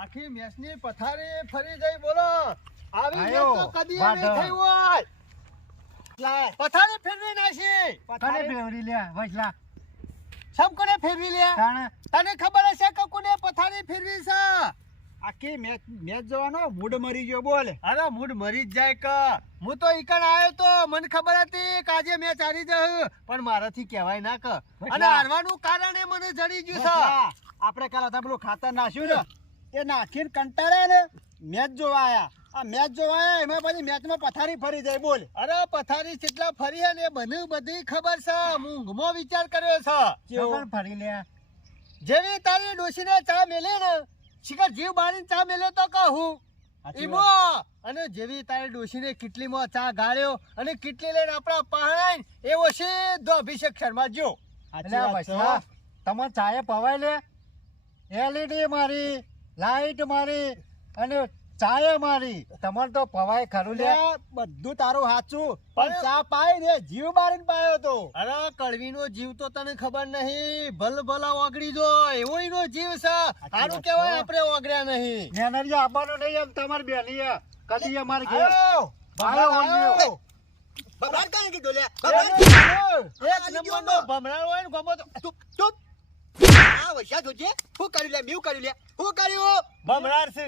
આખી મેસની પથારી ફરી જઈ બોલો. આવી મેચ તો કદી. નહીં થઈ હોય. પથારી ફેરવી નાખી. પથારી ફેરવી લે સબ કોને ફેરવી લે? તને ખબર હશે કે કોને પથારી ફેરવી છે? આખી મેચ મેચ જોવાનો મૂડ મરી ગયો બોલ. અરે મૂડ મરી જ જાય કે. હું તો ઈકણ આવ્યો તો મને ખબર હતી કે આજે મેચ હારી જશે. પણ મારાથી કહેવાય ના કે. અને હારવાનું કારણ એ મને જડી ગયું છે. આપણે કાલે પેલું ખાતર નાખ્યું ને. એ નાખીને કંટાળ્યા ને મેચ જોવા આયા. આ મેચ જોવા આયા એમાં પછી મેચમાં પથારી ફરી જાય બોલ. અરે પથારી કેટલા ફરી ને એ બધી ખબર છે ઊંઘમાં વિચાર કર્યો છે. ફરી લે? જેવી તારી ડોશીને ચા મેલે ને શિખર જીવ બાળીને ચા મેલ્યો તો કહું. ઈમો! અને જેવી તારી ડોશીને કેટલીમાં ચા ગાળ્યો અને કેટલી લઈને આપણા પહાણ એવો સીધો અભિષેક શર્મા જ્યો. તમારે ચાએ પવાય લે? એલઈડી મારી. લાઈટ મારી અને ચાય મારી તમારે તો પવાય ખરું લે બધું તારું સાચું પણ ચા પાય ને જીવ મારીને પાયો તો અરે કડવીનો જીવ તો તને ખબર નહીં ભલ ભલા ઓગળી જો એવો એનો જીવ છે સારું કહેવાય આપણે ઓગળ્યા નહીં મેનરિયા આવવાનું નહીં એમ તમારી બેની એ. કદી અમારે ઘેર ભાઈ આયો! આયો. કાંઈ કીધું લે એક નંબરનો ભમરાળ હોય ને ગમો તો ચૂપ ચૂપ આ જોજે લે લે. કર્યું? છે.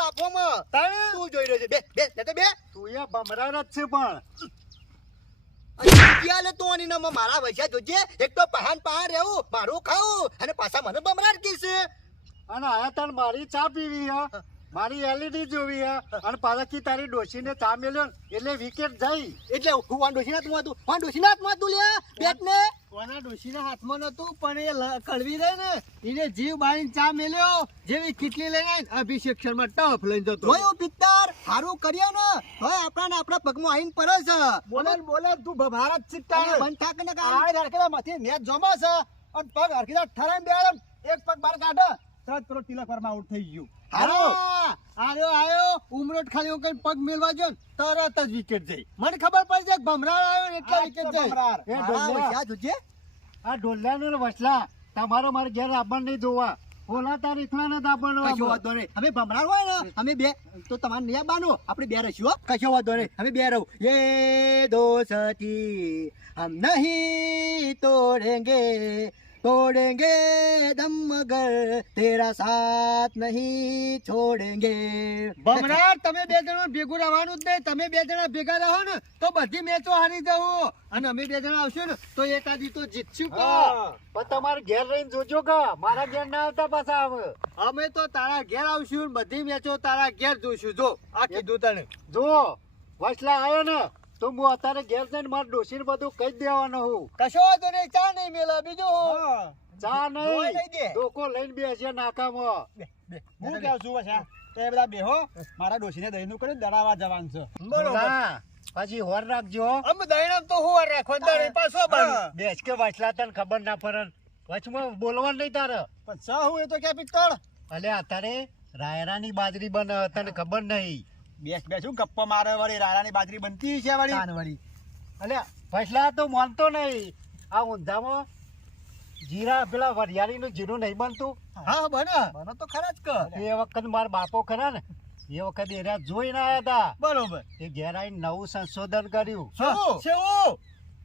લાફોમાં. તાણે? તું જોઈ રહ્યો છે. બે બે તો બે. તું એ બમરાર જ છે પણ. ક્યાં તું આની મારા વૈસા જોજે એક તો પહાન પહાન રહેવું મારું ખાવું અને પાછા મને બમરાટ કીશ અને આ તાર મારી ચા પીવી હે. મારી એલઈડી જોવી હે. અને પાછળથી તારી ડોશીને ચા મેલ્યો એટલે વિકેટ જઈ. એટલે હું આ ડોશીના તું હતું? વાન ડોશીના હાથમાં તું લે બેટ ને કોના ડોશીના હાથમાં નતું પણ એ લ- કડવી રહે ને એને જીવ બાળીને ચા મેલ્યો જેવી કીટલી લઈને અભિષેક શર્મા ટફ લઈને જતો જોયું પિત્તર હારું કર્યો ને. હવે આપણા આપણા પગમાં આવીને પડે છે. બોલે બોલે તું ભારત ચિત્તા બંધ થાક ને કારણ. હરકેલા મેચ જોમા છે. અને પગ હરકેલા ઠરાઈને બેડમ એક પગ બહાર કાઢે. તરત પેલો તિલક વર્મા આઉટ થઈ ગયું. હારો આયો આયો ઉમરોટ ખાલી ઓકે પગ મેળવા જો તરત જ વિકેટ જઈ. મને ખબર પડી જાય ભમરાળ આવ્યો એટલે વિકેટ જઈ. એ ઢોલિયા. જોજે? આ ઢોલિયાનો વસલા. તમારો મારે ઘેર આપણ નહીં જોવા. ઓલા તાર એકલા ના દાબણ કશો વાંધો નહીં. અમે ભમરાળ હોય ને અમે બે. તો તમારે નહીં બાનો આપણે બે રહીશું કશો વાંધો નહીં. અમે બે રહું. એ દોસ્તી હમ નહીં તોડેંગે. तोड़ेंगे दम मगर तेरा साथ नहीं छोड़ेंगे ભમરાળ તમે બે જણા ભેગું રહેવાનું જ નહીં તમે બે જણા ભેગા રહો ને તો બધી મેચો હારી જવું અને અમે બે જણા આવશું ને તો એકાદી તો જીતશું કો પણ તમારે ઘેર રહીને જોજો કે મારા ઘેર ના આવતા પાછા આવે અમે તો તારા ઘેર આવશું ને બધી મેચો તારા ઘેર જોઈશું જો આ કીધું તને જો વસલા આવ્યો ને તો હું અત્યારે ઘેર જઈને મારા ડોશીને બધું કહી દેવાનો હું. કશો વાંધો નહીં ચા નહીં મેલા બીજું ચા જોઈ લઈ દે. નહીં ડોકો લઈને બેસીએ નાકામાં. હું કેવું છું પછી તો એ બધા બેહો મારા ડોશીને દહીંનું કરી દડાવા જવાનું છે. બરોબર પછી હોર રાખજો. અમે દૈણામ તો હું વાર રાખો? દહીં પાછો બેસ કે વાંચલા તને ખબર ના પડે. વચમાં બોલવાનું નહીં તારે. પણ ચા હું એ તો ક્યાં પિત્તળ અલે અત્યારે રાયરાની બાજરી બને તને ખબર નહીં. બેસ બેસ શું ગપ્પા મારે વળી? રાડાની બાજરી બનતી છે વળી? વળી. અલે ફસલા તો માનતો નહીં. આ ઊંધામાં જીરા પેલા વરિયાળીનું જીરું નહીં બનતું. હા બને. બને તો ખરા જ કર. એ વખત મારા બાપો ખરા ને એ વખત એરા જોઈને આવ્યા હતા બરોબર. એ ઘેર આવીને નવું સંશોધન કર્યું. શું? શું?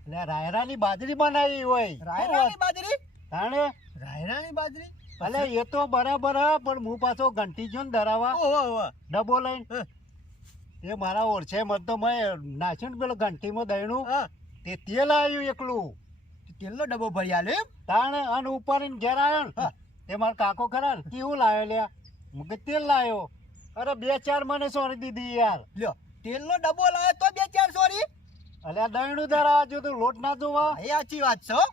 એટલે રાયરાની બાજરી બનાવી હોય. રાયરાની બાજરી? તાણે? રાયરાની બાજરી? ભલે એ તો બરાબર હે પણ હું પાછો ઘંટી જો ને ધરાવા ડબો લઈને. એ મારા ઓળશે મત તો મેં નાખ્યું ને પેલો ઘંટીમાં દહીણું હા. તે તેલ આવ્યું એકલું. તેલનો ડબ્બો ભરી આલે એમ? તાણે અને ઉપર ઘેર આવ્યો તે મારો કાકો ખરા ને કેવું લાવ્યો લ્યા હું તેલ લાવ્યો અરે બે ચાર મને સોરી દીધી યાર લ્યો તેલનો ડબ્બો લાવે તો બે ચાર સોરી? અલ્યા દહીણું ધરાવા જો તું લોટ ના જોવા. એ સાચી વાત છે હો.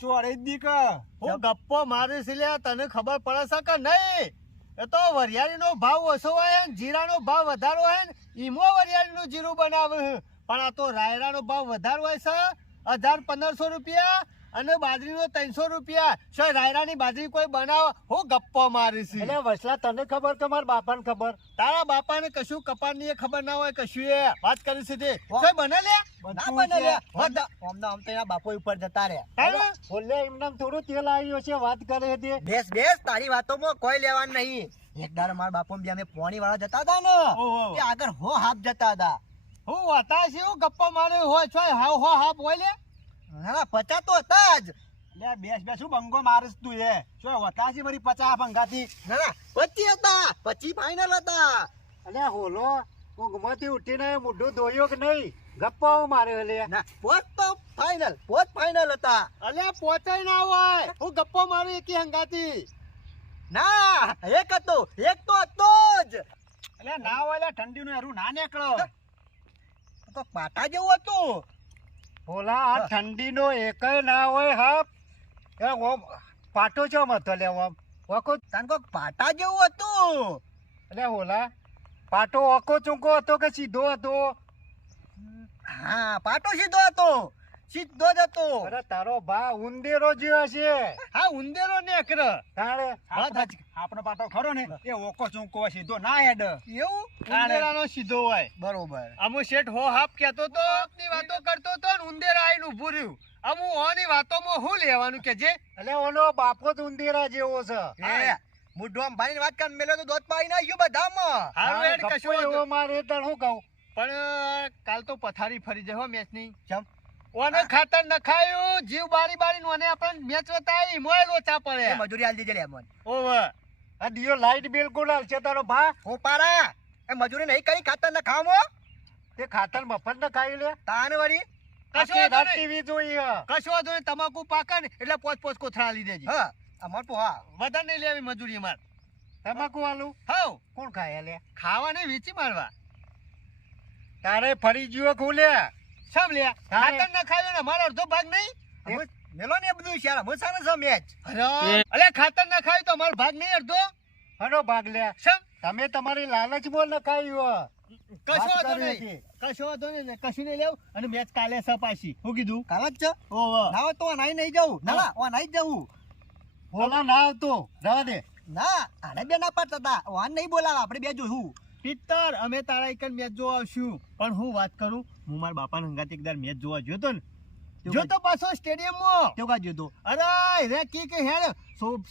ચોરી દીકા કે હું ગપ્પો મારીશ લ્યા તને ખબર પડે છે કે નહીં? એ તો વરિયાળીનો ભાવ ઓછો હોય ને જીરાનો ભાવ વધારો હોય ને ઈમો વરિયાળીનું જીરું બનાવે પણ આ તો રાયરાનો ભાવ વધારે હોય છે. હજાર પંદરસો રૂપિયા અને બાજરીનો ત્રણસો રૂપિયા. શું રાયરાની બાજરી કોઈ બનાવો? હું ગપ્પો મારી છે એટલે વસલા તને ખબર કે મારા બાપાને ખબર? તારા બાપાને કશું કપાળની એ ખબર ના હોય કશું એ. વાત કરી છે તે કોઈ બને લે ના બને લે બધા આમના આમ તો એના બાપો ઉપર જતા રહ્યા? બોલે એમને થોડું તેલ આવ્યું છે વાત કરે છે. બેસ બેસ તારી વાતોમાં કોઈ લેવાનું નહીં. એક દાડો મારા બાપો બી અમે પોણી વાળા જતા હતા ને. તે આગળ હો હાફ જતા હતા. હું હતા છે હું ગપ્પો મારે હોય છો હાવ હો હાપ હોય લે. હા પચા તો હતા જ. લે બેસ બેસ શું બંગો મારસ તું એ. છો હતા છે મારી પચાસ ભંગાથી ના ના પચી હતા પચી ફાઈનલ હતા. અને હોલો ઊંઘમાંથી ઉઠીને મોઢું ધોયો કે નહીં? ગપ્પા મારે લે. ના પોત તો ફાઈનલ પોત ફાઈનલ હતા. અલ્યા પોચાઈ ના હોય. હું ગપ્પો મારું એકી હંગાતી ના એક હતો એક તો હતો જ. એટલે ના હોય લે ઠંડીનું એરું ના નીકળો. તો પાટા જેવું હતું. હોલા આ ઠંડીનો એકય ના હોય હા એ ઓમ પાટો છો હતો લે ઓમ? ઓકો? તને કોક પાટા જેવું હતું. એટલે ઓલા પાટો ઓકો ચૂંકો હતો કે સીધો હતો? હા પાટો સીધો હતો. સીધો જ હતો અરે તારો બા ઉંદેરો જેવો છે. હા ઉંદેરો નેકર તાણે? વાત સાચી. આપણો પાટો ખરો ને એ ઓકો ચૂંકો હોય સીધો ના હેડ. એવું? ઉંદેરાનો સીધો હોય. બરોબર. અમુ શેઠ હો હાપ કેતો તો આપની વાતો કરતો તો ને ઉંદેરા આઈને ઊભું રહ્યું. અમુ ઓની વાતોમાં હું લેવાનું કે જે? એટલે ઓનો બાપો જ ઉંદેરા જેવો છે. એ મુઢો આમ ભાઈને વાત કર મેલો તો દોત પાઈ નાખ્યું બધામાં. હારું ગપ્પો કશું એવો મારે તણ હું કહું? પણ કાલ તો પથારી ફરી જાય મેચ મેચની. ચમ. ઓને ખાતર નખાયું જીવ બારી બારી નું અને આપણને મેચ વતાઈ મોય લોચા પડે મજૂરી આલ દીજે લે મન ઓવે. આ દિયો લાઈટ બિલકુલ છે તારો ભા. હું પારા. એ મજૂરી નહીં કરી ખાતર ન ખામો તે ખાતર મફત ન ખાઈ લે. તાન વરી કશો નહીં. ટીવી જોઈએ. કશો નહીં તમાકુ પાકે ને એટલે પોચ પોચ કોથળા લઈ દેજે. હા અમાર તો હા. વધારે નહીં લેવી મજૂરી અમાર. તમાકુ વાલું હાવ. કોણ ખાય લે? ખાવા ને વેચી મારવા. તારે ફરી જીવો ખુલે. સમ લે ખાતર ન ખાયો ને મારો અડધો ભાગ નહીં? મેલો ને બધું શિયાળ હું સાને છે મેચ અરે ખાતર ન ખાયું તો મારો ભાગ નહીં અડધો? હનો ભાગ લે. સમ તમે તમારી લાલચ ન ખાયું કશો વાંધો નહીં. કશો વાંધો નહીં ને કશું નહીં લેવું. અને મેચ કાલે સપાશી. હું કીધું? કાલ જ છે? ઓહો. ના હોય તો નાઈ નહીં જવું ના ના ઓ નાઈ જવું બોલા. ના આવતો. જવા દે. ના આને બે ના પાડતા હતા. વાન નહીં બોલાવા આપણે બે જોયું. પિત્તર અમે તારા એક મેચ જોવા આવશું. પણ હું વાત કરું હું મારા બાપાને હંગાતી એકદાર મેચ જોવા જોયો તો ને. જોતો પાછો સ્ટેડિયમમાં. કેવું કાજ જોતો અરે રે કે કે હેડ.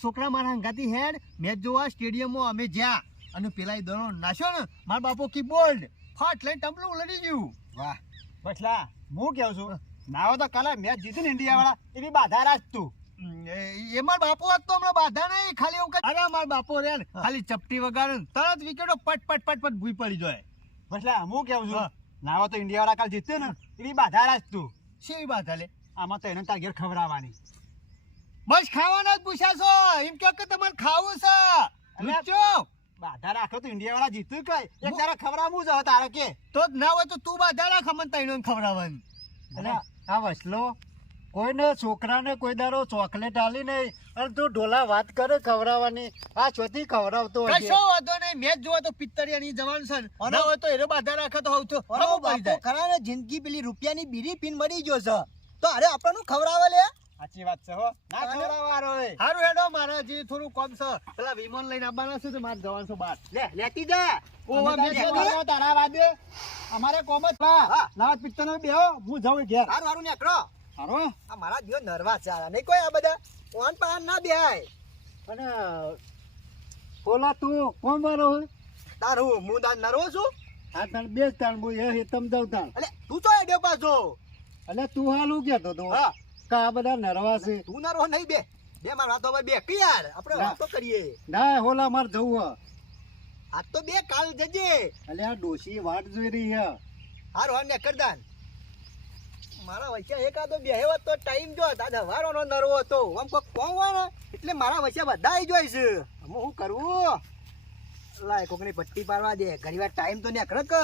છોકરા મારા હંગાતી હેડ મેચ જોવા સ્ટેડિયમમાં અમે જ્યાં. અને પેલા એ દડો નાખ્યો ને મારા બાપો કી બોલ્ડ. ફાટ લઈને ટમલું લડી ગયું. વાહ. બસલા હું કેવું છું? ના હોય તો કાલે મેચ જીતી ને ઇન્ડિયા વાળા એવી બાધા રાખ તું. એ- મારા બાપો તો હમણાં બાધા નહીં ખાલી એવું અરે મારા બાપો રે ખાલી ચપટી વગાડે તરત વિકેટો પટ પટ પટ પટ ભૂઈ પડી જાય. એટલે હું કેવું છું? નાવા તો ઇન્ડિયા વાળા કાલ જીતે ને એવી બાધા રાખ તું. શી બાધા લે? આમાં તો એને તાર ઘેર ખવડાવવાની. બસ ખાવાના જ પૂછાશો એમ કહો કે તમારે ખાવું છે. બાધા રાખો તો ઇન્ડિયા વાળા જીતું કઈ? એક તારા ખવડાવવું જ તારે કે. તો ના હોય તો તું બાધા રાખ અમને તૈણો ખવડાવવાની. અને આ વસલો કોઈને છોકરાને કોઈ દારો ચોકલેટ આલી નહીં અને તું ઢોલા વાત કરે ખવડાવવાની. આ ચોથી ખવડાવતો. કશો વાંધો નહીં મેચ જોવા તો પિત્તરિયાની જવાનું છે. ને. ના હોય તો એનો બાધા રાખે તો હોવ તો બાપો ખરાને જિંદગી પેલી રૂપિયાની બીરી પીન મરી ગયો છે. તો અરે આપણને ખવડાવે લે. સાચી વાત છે હો. ના ખવડાવવાનો હોય. હારું હેડો મારા જે થોડું કોમ છે. પેલા વિમાન લઈને આવવાના છે તો મારે જવાનું છો બાર લે લેતી જા. ઓવા મેચ જોવા તારા વાદે. અમારે કોમ જ પા. નવા પિક્ચર બેહો હું જાઉં ઘેર. હારું હારું નીકળો. હારો? આ મારા જીવ નર્વા છે આ. નહીં કોઈ આ બધા ઓન પાન ના બેહાય. અને બોલા તું કોણ મારો તારું હું તાર નર્વો છું? હા તાર બે તાર હું એ હેતમ જાઉં તાર. એટલે તું તો એડ્યો પાછો? એટલે તું હાલું કહેતો તો હા. કા આ બધા નરવા છે? તું નર્વો નહીં બે. બે માર વાતો બે. કે યાર આપણે. વાતો કરીએ. ના હોલા માર જવું હે. આજ તો બે કાલ જજે. એટલે આ ડોશી વાટ જોઈ રહી હે. હારો હા ને કરદાન. મારા વચ્ચે એકાદો બે હેવત તો ટાઈમ જો તાજ હવારોનો નરવો હતો. આમ કોક કોણ હોય ને એટલે મારા વચ્ચે બધા આઈ જોઈશ હું શું કરવું લાય, કોકની પટ્ટી પાડવા દે. ઘણી વાર ટાઈમ તો નીકળે કે.